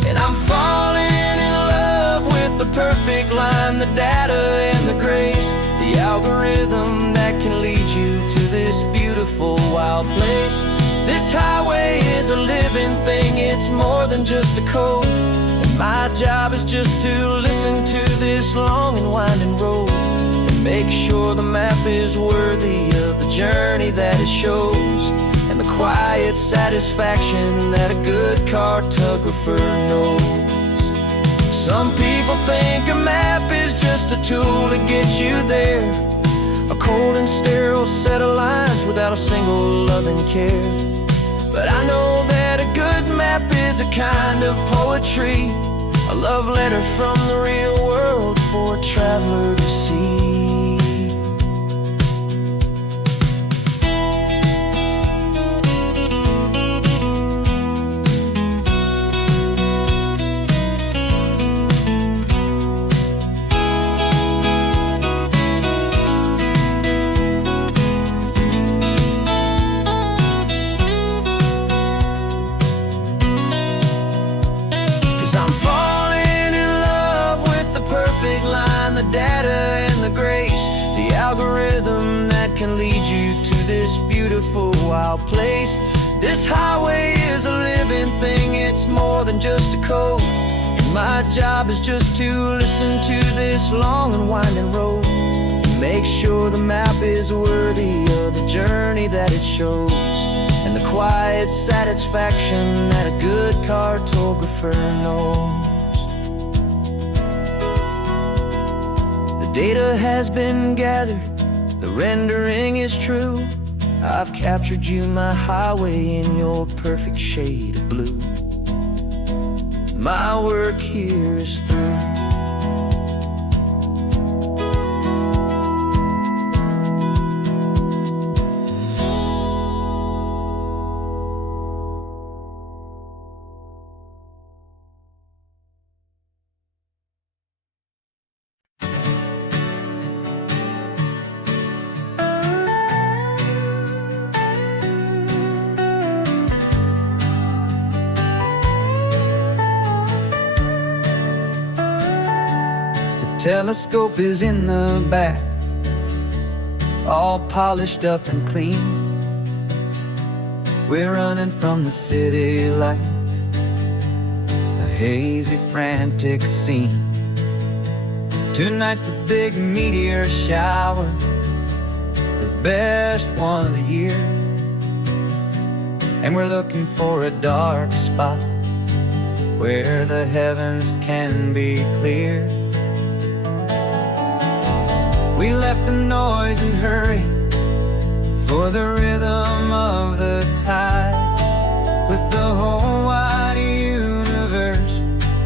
And I'm falling in love with the perfect line, the data and the grace, the algorithm that can lead you to this beautiful wild place. This highway is a living thing, it's more than just a code. My job is just to listen to this long and winding road and make sure the map is worthy of the journey that it shows, and the quiet satisfaction that a good cartographer knows. Some people think a map is just a tool to get you there, a cold and sterile set of lines without a single loving care. But I know that a good map is a kind of poetry, a love letter from the real world for a traveler to see. I'm falling in love with the perfect line, the data and the grace, the algorithm that can lead you to this beautiful wild place. This highway is a living thing, it's more than just a code, and my job is just to listen to this long and winding road and make sure the map is worthy of the journey that it shows, and the quiet satisfaction that a good cartographer knows. The data has been gathered, the rendering is true. I've captured you, my highway, in your perfect shade of blue. My work here is through. Telescope is in the back, all polished up and clean. We're running from the city lights, a hazy, frantic scene. Tonight's the big meteor shower, the best one of the year. And we're looking for a dark spot where the heavens can be clear. We left the noise and hurry for the rhythm of the tide, with the whole wide universe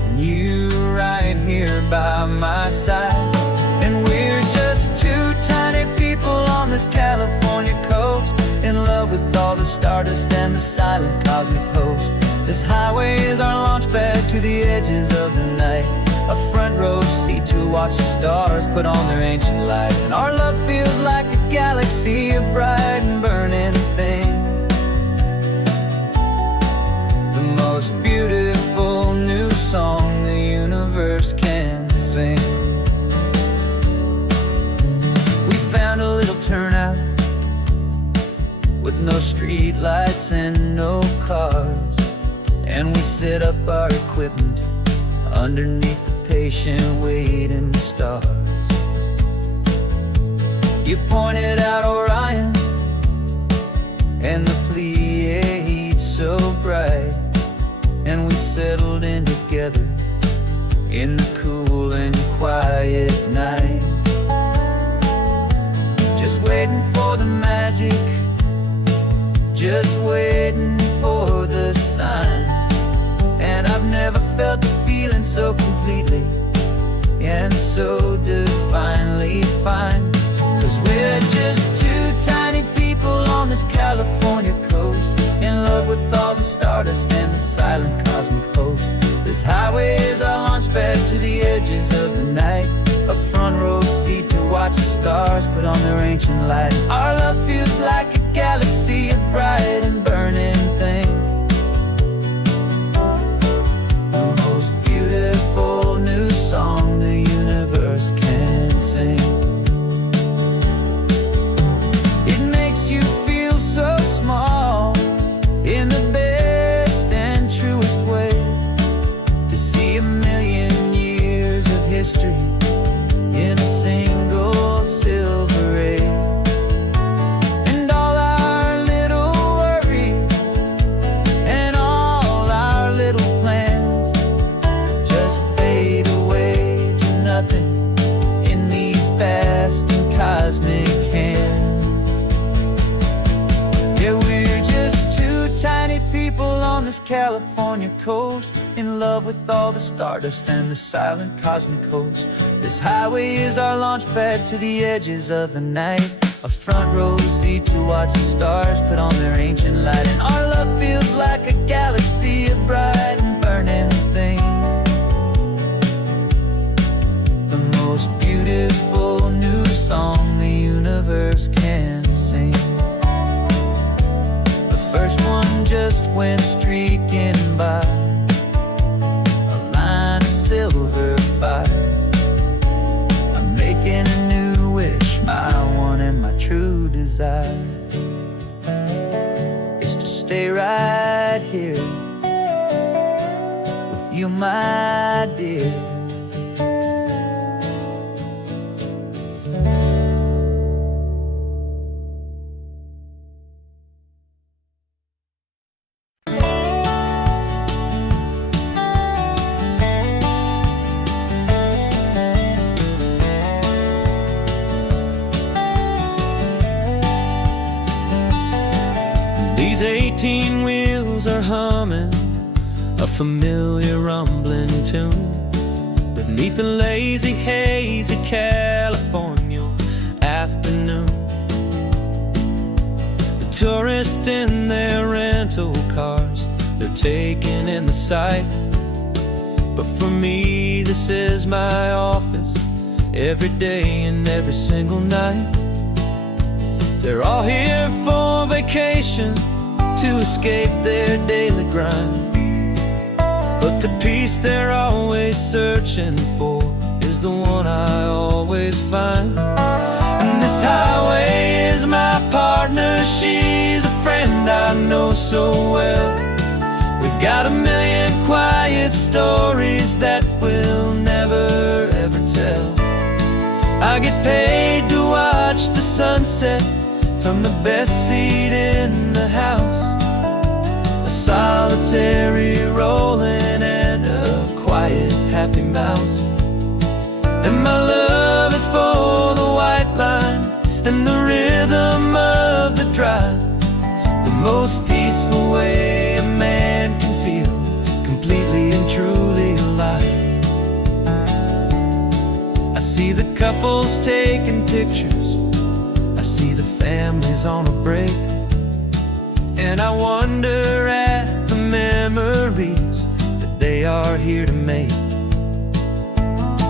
and you right here by my side. And we're just two tiny people on this California coast, in love with all the stardust and the silent cosmic host. This highway is our launch pad to the edges of the night, a front row seat to watch the stars put on their ancient light. And our love feels like a galaxy, a bright and burning thing, the most beautiful new song the universe can sing. We found a little turnout with no street lights and no cars, and we set up our equipment underneath the patient waiting stars. You pointed out Orion and the Pleiades so bright, and we settled in together in the cool and quiet night, just waiting for the magic, just waiting for the sign. And I've never felt the feeling so completely and so divinely fine, 'cause we're just two tiny people on this California coast, in love with all the stardust and the silent cosmic host. This highway is our launch pad to the edges of the night, a front row seat to watch the stars put on their ancient light. Our love feels like a galaxy, a bright and burning thing, the most beautiful new song the universe can sing. It makes you feel so small in the best and truest way, to see a million years of history in a single silver ray. And all our little worries coast, in love with all the stardust and the silent cosmic host. This highway is our launch pad to the edges of the night, a front row seat to watch the stars put on their ancient light. And our love feels like a galaxy of bright and burning things, the most beautiful new song the universe can sing. The first one just went streaking by, a line of silver fire. I'm making a new wish, my one and my true desire is to stay right here with you, my dear. These 18 wheels are humming a familiar rumbling tune beneath the lazy, hazy California afternoon. The tourists in their rental cars, they're taking in the sight. But for me, this is my office, every day and every single night. They're all here for vacation, to escape their daily grind. But the peace they're always searching for is the one I always find. And this highway is my partner, she's a friend I know so well. We've got a million quiet stories that we'll never ever tell. I get paid to watch the sunset from the best seat in the house, a solitary rolling and a quiet happy mouse. And my love is for the white line and the rhythm of the drive, the most peaceful way a man can feel completely and truly alive. I see the couples taking pictures, I see the families on a break, and I wonder at the memories that they are here to make.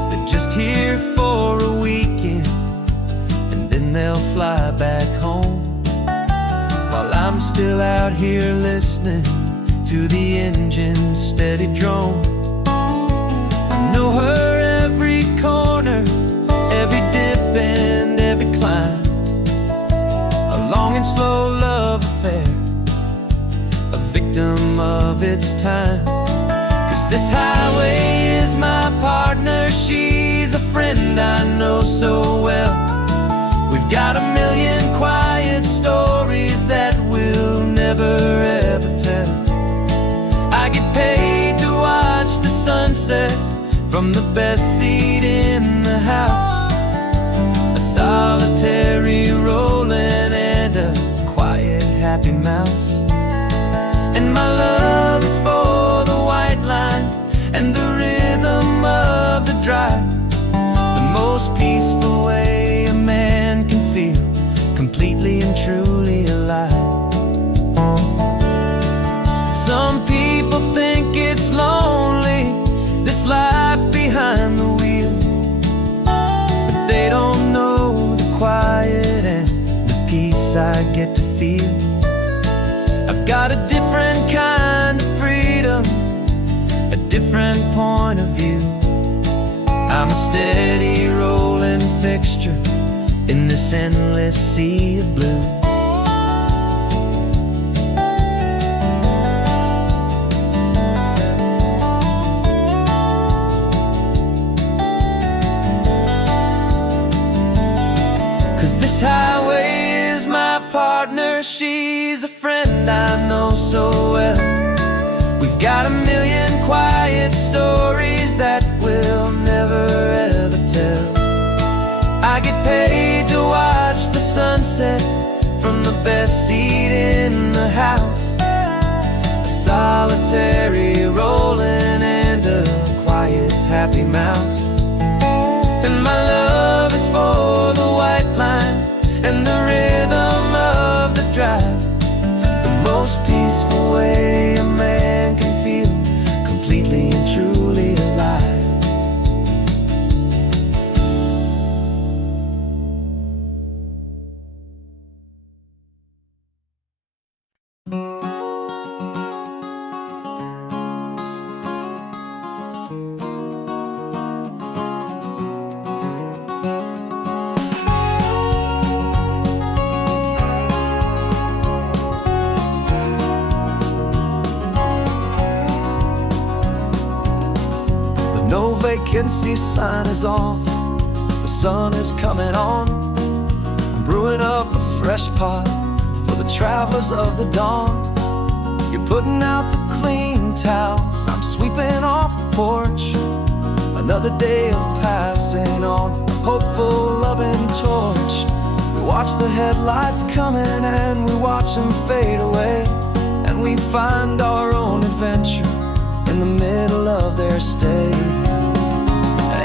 They're just here for a weekend, and then they'll fly back home, while I'm still out here listening to the engine's steady drone. I know her every corner, every dip and every climb, a long and slow love affair, a victim of its time. 'Cause this highway is my partner, she's a friend I know so well. We've got a million quiet stories that we'll never ever tell. I get paid to watch the sunset from the best seat in the house, a solitary rolling and a quiet happy mouse. And my love is for the white line and the rhythm of the drive, the most peaceful way a man can feel completely and truly alive. Some people think it's lonely, this life behind the wheel, but they don't know the quiet and the peace I get to feel. I've got a different kind of freedom, a different point of view. I'm a steady rolling fixture in this endless sea of blue. This highway is my partner, she's a friend I know so well. We've got a million quiet stories that we'll never ever tell. I get paid to watch the sunset from the best seat in the house, a solitary rolling and a quiet, happy mouse. And my love is for the white line and the rhythm of the drive, the most peaceful way a man can feel completely and truly alive. No vacancy sign is off, the sun is coming on. I'm brewing up a fresh pot for the travelers of the dawn. You're putting out the clean towels, I'm sweeping off the porch. Another day of passing on, hopeful, loving torch. We watch the headlights coming and we watch them fade away, and we find our own adventure in the middle of their stay.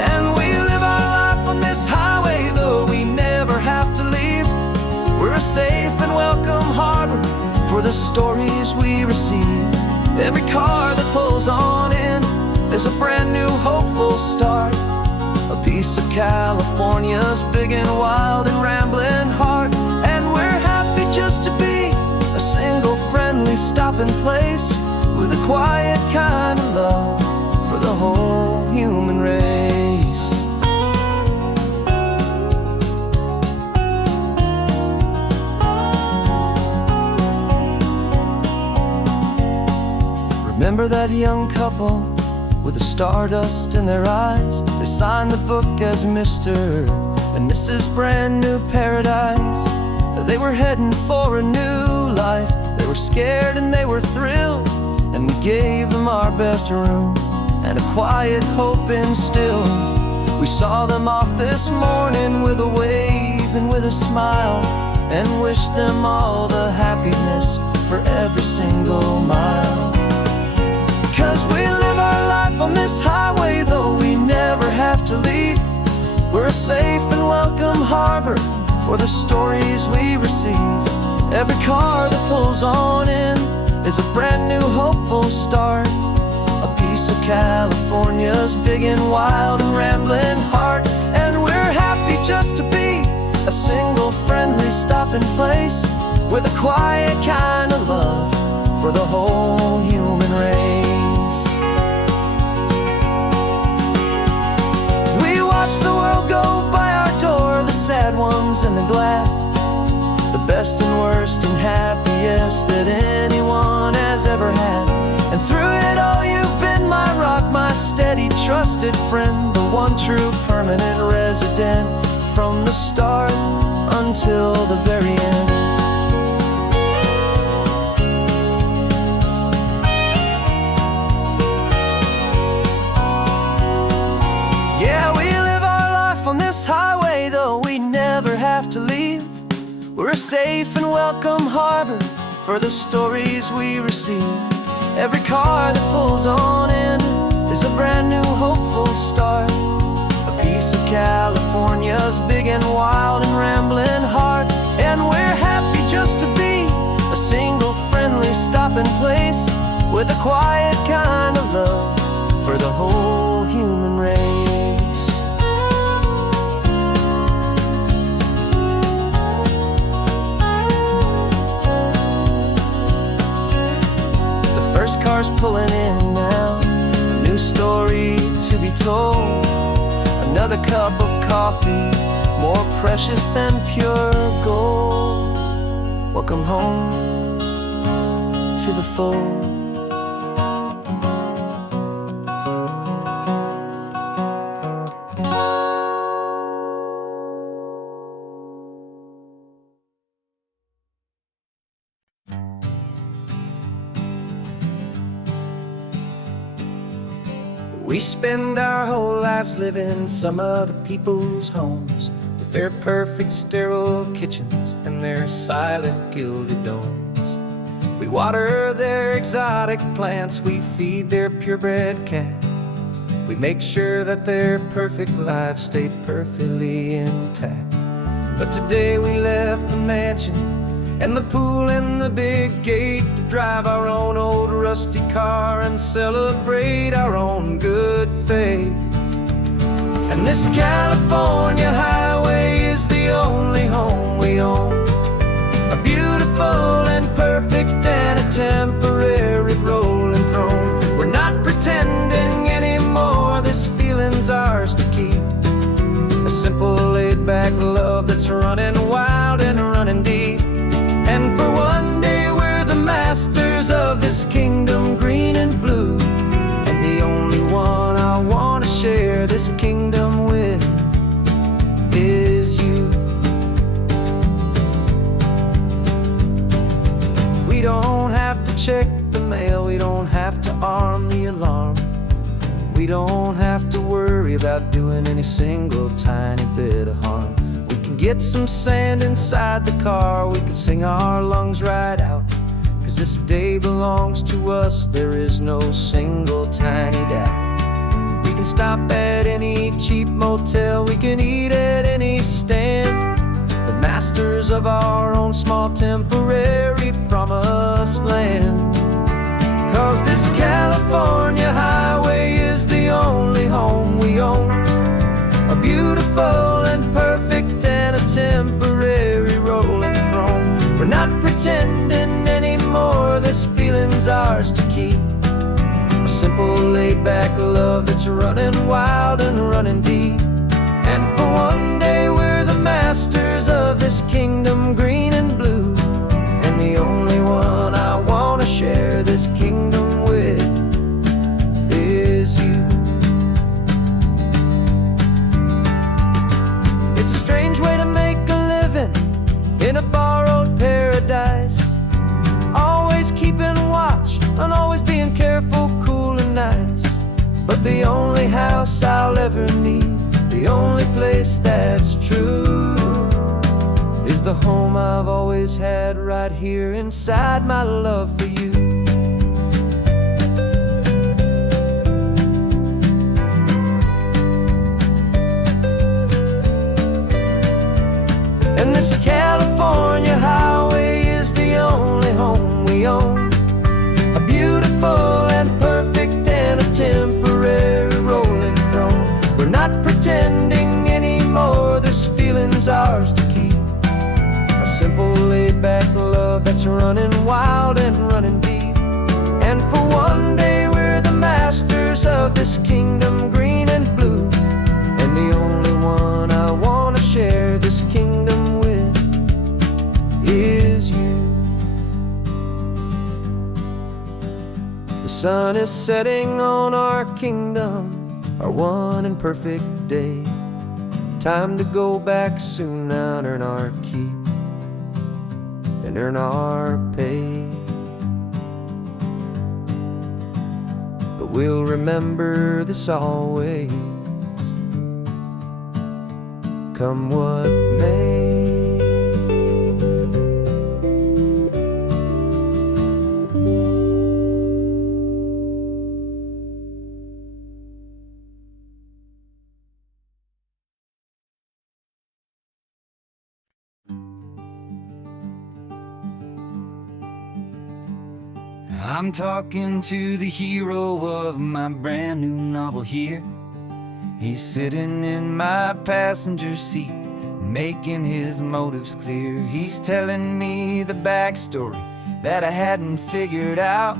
And we live our life on this highway, though we never have to leave. We're a safe and welcome harbor for the stories we receive. Every car that pulls on in is a brand new hopeful start, a piece of California's big and wild and rambling heart. And we're happy just to be a single friendly stopping place, with a quiet kind of love for the whole human race. Remember that young couple with the stardust in their eyes? They signed the book as Mr. and Mrs. Brand New Paradise. They were heading for a new life. They were scared and they were thrilled, and we gave them our best room and a quiet hope instilled. We saw them off this morning with a wave and with a smile, and wished them all the happiness for every single mile. 'Cause we live our life on this highway, though we never have to leave. We're a safe and welcome harbor for the stories we receive. Every car that pulls on in is a brand new hopeful start, a piece of California's big and wild and rambling heart. And we're happy just to be a single friendly stopping place, with a quiet kind of love for the whole human race. We watch the world go by our door, the sad ones and the glad, the best and worst and happiest that anyone has ever had. And through it all you've been my rock, my steady trusted friend, the one true permanent resident, from the start until the very end. Yeah, we live our life on this highway, though we never have to leave. We're a safe and welcome harbor for the stories we receive. Every car that pulls on in is a brand new hopeful start, a piece of California's big and wild and rambling heart. And we're happy just to be a single friendly stopping place, with a quiet kind of love for the whole human race. First car's pulling in now, a new story to be told. Another cup of coffee, more precious than pure gold. Welcome home to the fold. We spend our whole lives living some other people's homes, with their perfect sterile kitchens and their silent gilded domes. We water their exotic plants, we feed their purebred calf. We make sure that their perfect lives stay perfectly intact. But today we left the mansion and the pool and the big gate to drive our own old rusty car and celebrate our own good faith. And this California highway is the only home we own, a beautiful and perfect and a temporary rolling throne. We're not pretending anymore, this feeling's ours to keep, a simple laid-back love that's running wild and running deep. And for one day we're the masters of this kingdom green and blue, and the only one I want to share this kingdom with is you. We don't have to check the mail, we don't have to arm the alarm, we don't have to worry about doing any single tiny bit of harm. We can get some sand inside the car, we can sing our lungs right out, 'cause this day belongs to us, there is no single tiny doubt. We can stop at any cheap motel, we can eat at any stand, the masters of our own small temporary promised land. 'Cause this California highway is the only home we own, a beautiful and perfect and a temporary rolling throne. We're not pretending anymore, this feeling's ours to keep, a simple laid-back love that's running wild and running deep. And for one day we're the masters of this kingdom green and blue, and the only one I want to share this kingdom with is you. It's a strange way to make a living in a borrowed paradise, always keeping watch and always being careful, cool and nice. But the only house I'll ever need, the only place that's true, is the home I've always had right here inside my love for you. And this California highway is the only home we own, a beautiful and perfect and a temporary rolling throne. We're not pretending anymore, this feeling's ours to keep, a simple laid-back love that's running wild and running deep. And for one day we're the masters of this kingdom green and blue, and the only one I want to share this kingdom with is you. The sun is setting on our kingdom, our one and perfect day. Time to go back soon now and earn our keep and earn our pay. But we'll remember this always, come what may. I'm talking to the hero of my brand new novel here. He's sitting in my passenger seat, making his motives clear. He's telling me the backstory that I hadn't figured out.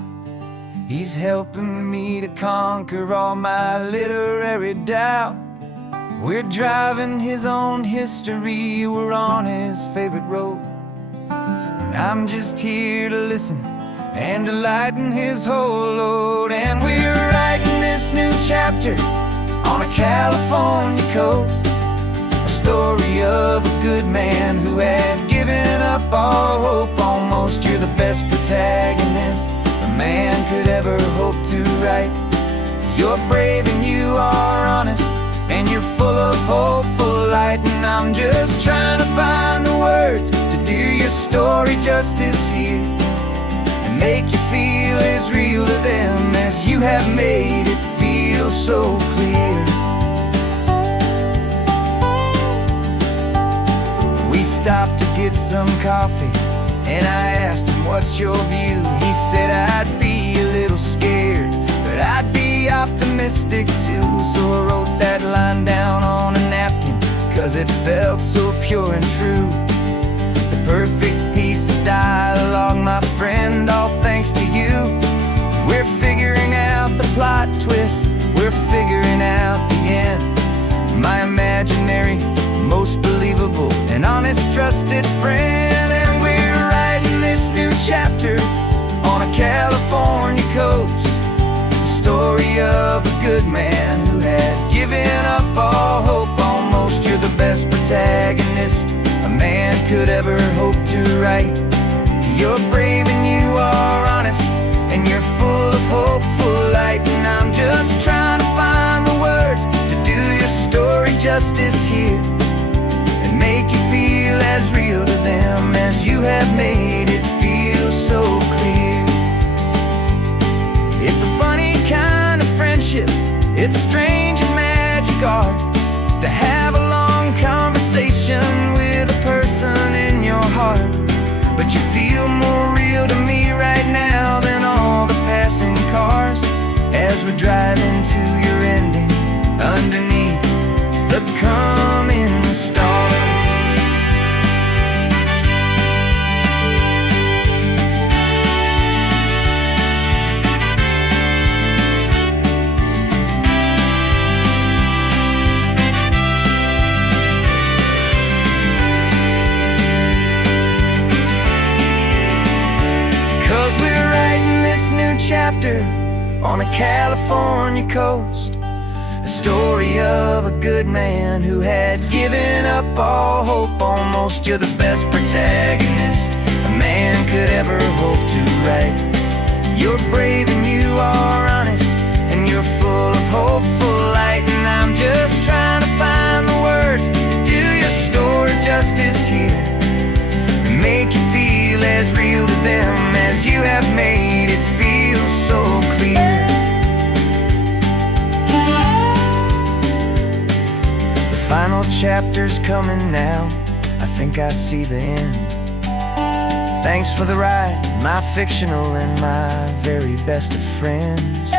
He's helping me to conquer all my literary doubt. We're driving his own history, we're on his favorite road, and I'm just here to listen and to lighten his whole load. And we're writing this new chapter on a California coast, a story of a good man who had given up all hope almost. You're the best protagonist a man could ever hope to write. You're brave and you are honest, and you're full of hopeful light. And I'm just trying to find the words to do your story justice here. make you feel as real to them as you have made it feel so clear. We stopped to get some coffee, and I asked him, what's your view? He said, I'd be a little scared, but I'd be optimistic too. So I wrote that line down on a napkin, 'cause it felt so pure and true. The perfect piece of dialogue, my friend, all thanks to you. We're figuring out the plot twist, we're figuring out the end. My imaginary, most believable and honest trusted friend. And we're writing this new chapter on a California coast, the story of a good man who had given up all hope almost. You're the best protagonist a man could ever hope to write. You're brave and you are honest, and you're full of hopeful light. And I'm just trying to find the words to do your story justice here, and make you feel as real to them as you have made it feel so clear. It's a funny kind of friendship, it's a strange and magic art to have a long conversation with a person in your heart. But you feel more real to me right now than all the passing cars, as we're driving to your ending underneath the coming stars. Chapter on a California coast, a story of a good man who had given up all hope almost. You're the best protagonist a man could ever hope to write. You're brave and you are honest, and you're full of hopeful light. And I'm just trying to find the words to do your story justice here, and make you feel as real to them as you have made it feel so clear. The final chapter's coming now, I think I see the end. Thanks for the ride, my fictional and my very best of friends.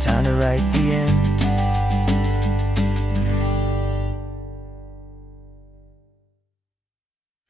Time to write the end.